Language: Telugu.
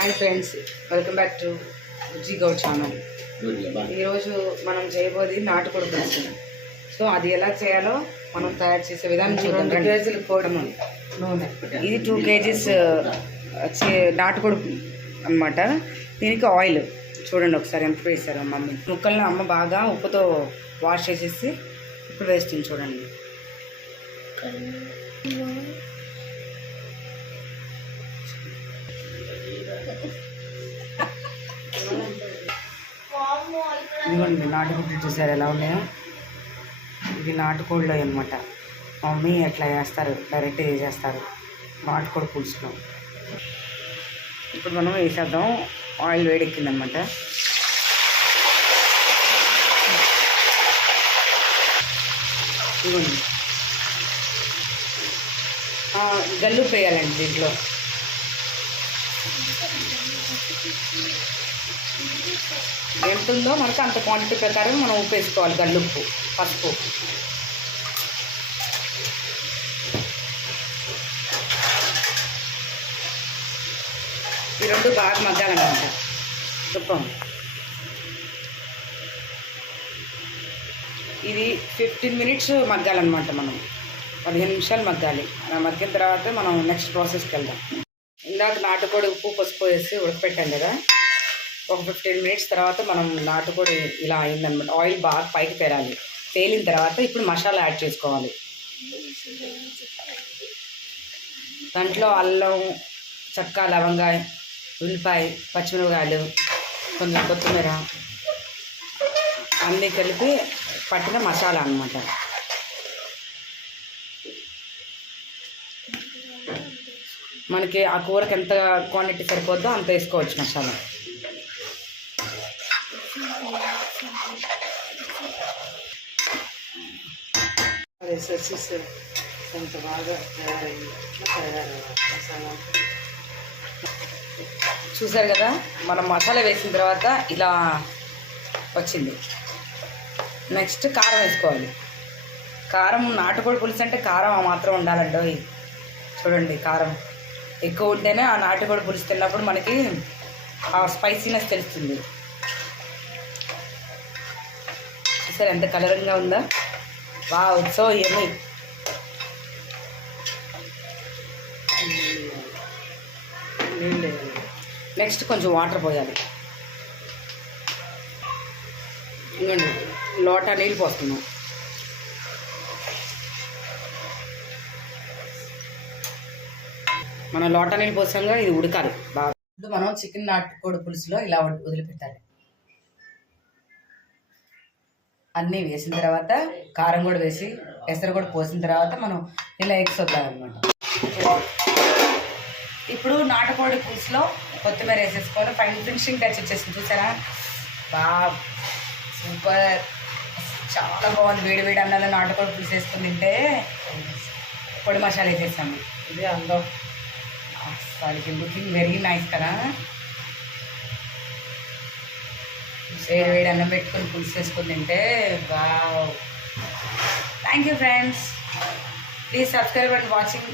Hi friends welcome back to G Goud channel. ఈరోజు మనం చేయబోది నాటుకోడి పులుసు. సో అది ఎలా చేయాలో మనం తయారు చేసే విధానం చూద్దాం రెండు. కేజీలు కోడి నూనె. ఇది టూ కేజీస్ నాటుకోడి అన్నమాట. దీనికి ఆయిల్. చూడండి ఒకసారి ఎంత వేసారు మమ్మీ. ముక్కల్ని అమ్మ బాగా ఉప్పుతో వాష్ చేసేసి ఇప్పుడు వేస్తుంది చూడండి. ఇదిగోండి నాటుకోళ్ళు చూసారు ఎలా ఉన్నాయో? ఇవి నాటుకోళ్ళు అనమాట మమ్మీ అట్లా వేస్తారు డైరెక్ట్ వేసేస్తారు నాటుకోడి పులుసులో. ఇప్పుడు మనం వేసేద్దాం. ఆయిల్ వేడెక్కిందనమాట ఇదిగోండి గల్లుపు వేయాలండి దీంట్లో. ఎంత ఉందో మనకు అంత క్వాంటిటీ ప్రకారం మనం ఉప్పు వేసుకోవాలి గల్లుప్పు పసుపు. ఈ రెండు బాగా మగ్గాలన్నమాట. తుప్పం ఇది ఫిఫ్టీన్ మినిట్స్ మగ్గాలన్నమాట మనం. పదిహేను నిమిషాలు మగ్గాలి. అలా మగ్గిన తర్వాత మనం నెక్స్ట్ ప్రాసెస్కి వెళ్దాం. ఇందాక నాటుకోడి ఉప్పు పసుపు వేసి ఉడకపెట్టాం కదా. ఒక ఫిఫ్టీన్ మినిట్స్ తర్వాత మనం నాటుకోడి ఇలా అయిందనమాట. ఆయిల్ బాగా పైకి తేరాలి తేలిన తర్వాత ఇప్పుడు మసాలా యాడ్ చేసుకోవాలి. దాంట్లో అల్లం చక్క లవంగాయ ఉల్లిపాయ పచ్చిమిరపకాయలు కొంచెం కొత్తిమీర అన్నీ కలిపి పట్టిన మసాలా అన్నమాట. మనకి ఆ కూరకి ఎంత క్వాంటిటీ సరిపోద్దో అంత వేసుకోవచ్చు మసాలా. అదే సర్సీస్ ఎంత బాగా తయారయ్యి మసాలా చూసారు కదా? మనం మసాలా వేసిన తర్వాత ఇలా వచ్చింది. నెక్స్ట్ కారం వేసుకోవాలి. కారం నాటుకోడి పులుసు అంటే కారం మాత్రం ఉండాలండి చూడండి కారం. ఎక్కువ ఉంటేనే ఆ నాటుకోడి పులుసు తిన్నప్పుడు మనకి ఆ స్పైసీనెస్ తెలుస్తుంది. చూసారు ఎంత కలరింగ్గా ఉందా? Wow, so so yummy. Next కొంచెం వాటర్ పోయాలి. ఇంకండి లోటా నీళ్ళు పోస్తున్నాం. మనం లోటా నీళ్ళు పోసాంగా ఇది ఉడకాలి. బాగా. ఇప్పుడు మనం చికెన్ నాటుకోడి పులుసులో ఇలా వదిలిపెట్టాలి. అన్నీ వేసిన తర్వాత కారం కూడా వేసి ఎసరు కూడా పోసిన తర్వాత మనం ఇలా ఎగ్స్ వద్దామన్నమాట ఇప్పుడు నాటుకోడి పులుసులో కొత్తిమీర వేసేసుకొని ఫైన్ ఫినిషింగ్ టచ్ వచ్చేసింది చూసారా? బా సూపర్! చాలా బాగుంది. వేడి వేడి అన్నంలో నాటుకోడి పులుసు వేసుకుని తింటే పొడి మసాలా వేసేసాము ఇది అందం. వాడికి లుకింగ్ వెరీ నైస్ కదా. వేడి వేడి అన్నం పెట్టుకొని పులుసు వేసుకొని తింటే బావ్ thank you friends please subscribe and watching